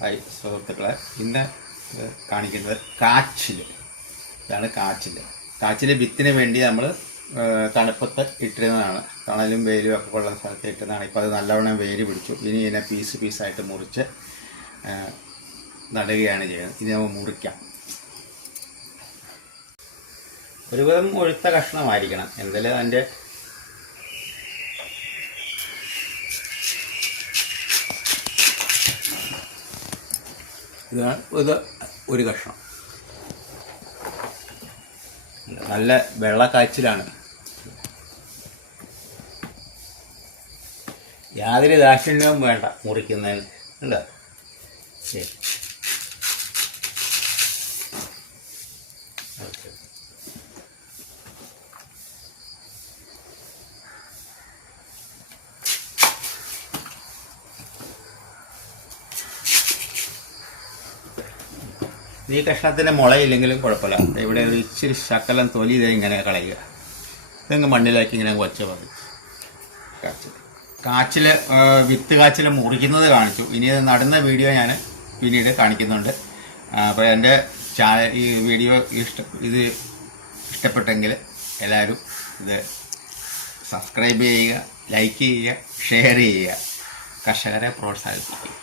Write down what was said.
Hi സുഹൃത്തുക്കളെ. ഇന്ന് കാണിക്കുന്നത് കാച്ചിൽ ഇതാണ് കാച്ചിൽ കാച്ചിൽ വിത്തിന് വേണ്ടി നമ്മൾ തണുപ്പത്ത് ഇട്ടിരുന്നതാണ്. തണലും വെയിലും ഒക്കെ ഉള്ള സ്ഥലത്ത് ഇട്ടിരുന്നതാണ്. ഇപ്പോൾ അത് നല്ലവണ്ണം വേര് പിടിച്ചു. ഇനി ഇതിനെ പീസ് പീസായിട്ട് മുറിച്ച് നടുകയാണ് ചെയ്യുന്നത്. ഇനി നമ്മൾ മുറിക്കാം. ഒരുവിധം ഒഴുത്ത കഷ്ണമായിരിക്കണം. എന്തായാലും അതിന്റെ ഇതാണ് ഇത് ഒരു കഷ്ണം. നല്ല വെള്ളക്കാച്ചിലാണ് യാതൊരു ദാക്ഷിണ്യവും വേണ്ട മുറിക്കുന്നതിന്. ഉണ്ട് ശരി. ഈ കഷ്ണത്തിന്റെ മുളയില്ലെങ്കിലും കുഴപ്പമില്ല. ഇവിടെ ഒരു ഇച്ചിരി ശക്കലം തൊലി ഇതേ ഇങ്ങനെ കളയുക. ഇതങ്ങ് മണ്ണിലാക്കി ഇങ്ങനെ വച്ച മതി കാച്ചിൽ. കാച്ചിൽ വിത്ത് കാച്ചിൽ മുറിക്കുന്നത് കാണിച്ചു. ഇനി നടുന്ന വീഡിയോ ഞാൻ പിന്നീട് കാണിക്കുന്നുണ്ട്. അപ്പോൾ എന്റെ ഈ വീഡിയോ ഇഷ്ട ഇത് ഇഷ്ടപ്പെട്ടെങ്കിൽ എല്ലാവരും ഇത് സബ്സ്ക്രൈബ് ചെയ്യുക ലൈക്ക് ചെയ്യുക ഷെയർ ചെയ്യുക. കർഷകരെ പ്രോത്സാഹിപ്പിക്കുക.